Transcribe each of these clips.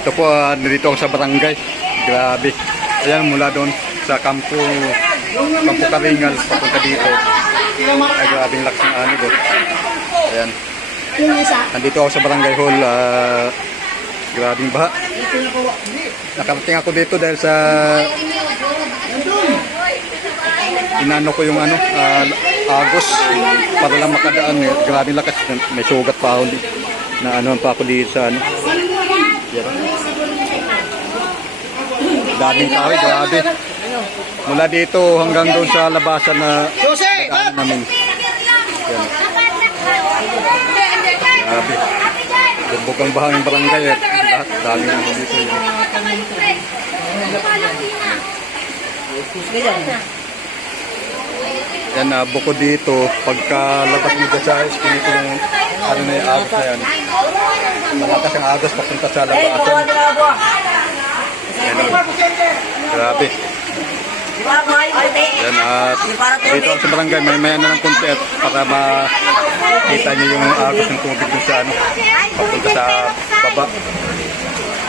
Ito po, nandito ako sa barangay. Grabe. Ayan, mula doon sa Kampo Karingal, papunta dito. Ay, grabing lakas ng ano doon. Ayan. Nandito ako sa barangay hall. Grabing baha. Nakarating ako dito dahil sa inano ko yung ano, agos para lang makadaan. Grabing lakas. May sugat pa ako dito. Na ano pa ako dito sa ano. Yan. Daming kahoy, grabe. Mula dito hanggang doon sa labasan na daan namin. Yan. Grabe. Bukang bahang barangay at lahat. Dami naman dito. Yan, bukod dito, pagkalabas mo dyan sa espiritu ng ano na yung agos na yan. Malakas ang agos papunta sa labasan. Yan, grabe. Yan, at dito sa barangay, may na ng konti at para makita nyo yung agos ng tubig dun sa ano, papunta sa baba.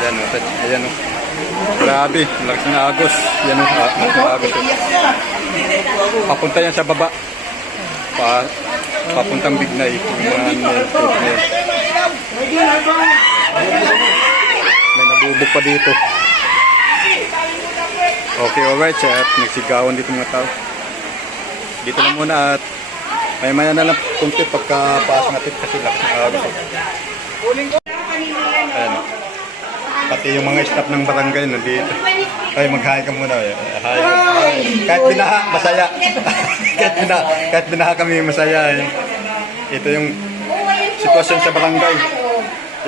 Yan, ayan o. Grabe, lakas ng agos. Yan o, lakas ng agos. Papunta yan sa baba. Papuntang Bignay. May nabubog pa dito. Okay, alright. At nagsigawan dito mga tao. Dito na muna at maya na lang kunti pagkapasok natin kasi lakas ng agos. Ayan. Pati yung mga staff ng barangay nandito. Ay, mag-hi ka muna. Hi. Kahit binaha, masaya. kahit binaha kami, masaya. Ito yung sitwasyon sa barangay.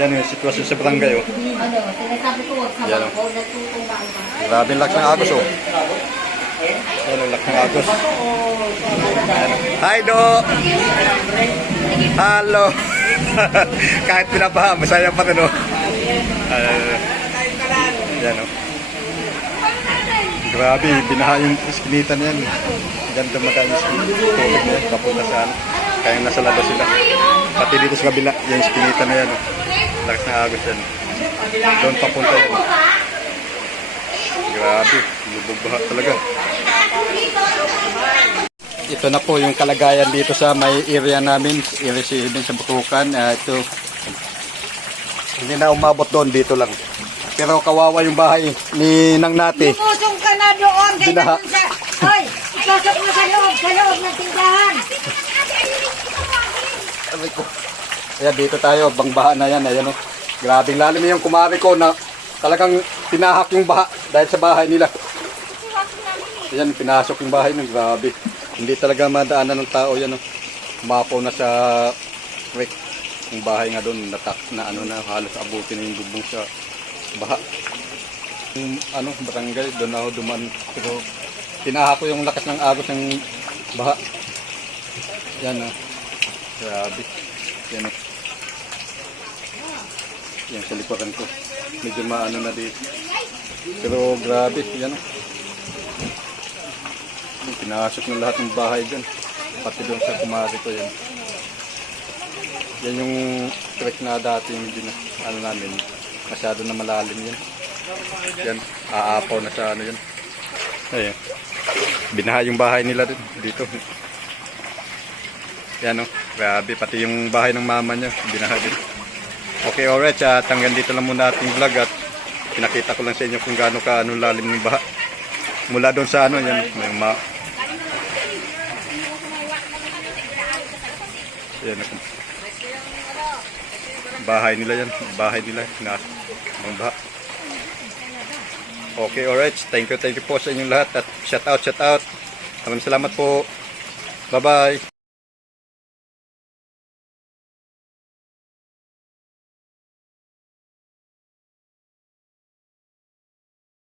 Yan yung sitwasyon sa barangay. Oh. Yan o. Grabing lakas ng agos. Oh. Yan o, lakas ng agos. Hi, Do! Hello! Kahit binabaha, masaya pa rin. Oh. Yan o. Grabe, binaha yung iskinita na yan. Ganda magkano yung tubig na yan, papunta sa ano. Kaya nasa labas sila. Pati dito sa kabila, yung iskinita na yan. Oh. Lakas na agos yan. Doon papunta yan. Grabe, lubog baha talaga. Ito na po yung kalagayan dito sa may area namin. Area 7 sa Butukan. Ito, hindi na umabot doon, dito lang. Pero kawawa yung bahay ni Nang Nati. Lumusong ka na doon. Binaha. Hoy, ipasok mo sa loob ng tindahan. Ayan, dito tayo, bangbaha na yan. Ayan, oh. Grabing lalim yung kumari ko na talagang pinahak yung baha dahil sa bahay nila. Ayan, pinasok yung bahay nung grabe. Hindi talaga madaanan ng tao yan. Oh. Umapaw na sa creek. Yung bahay nga doon, na ano na, halos abutin na yung bubong sa baha. Yung ano, barangay, doon ako duman. Pero pinahak ko yung lakas ng agos ng baha. Yan o. Grabe. Yan o. Yan sa likuran ko. Medyo maano na dito. Pero grabe. Yan o. Pinasok ng lahat ng bahay dyan. Pati doon sa kumari ko yan. Yan yung creek na dati yung ano namin. Masyado na malalim yan. Yan. Aapaw na sa ano yan. Ayan. Binaha yung bahay nila dito. Yan o. Grabe. Pati yung bahay ng mama niya. Binaha din. Okay, alright. At hanggang dito lang muna ating vlog. At pinakita ko lang sa inyo kung gaano ka ano, lalim ng baha. Mula doon sa ano. Yan. Yan ako. Bahay nila yan. Bahay nila. Ang baha. Okay, alright. Thank you po sa inyong lahat. At shout out. Maraming salamat po. Bye-bye.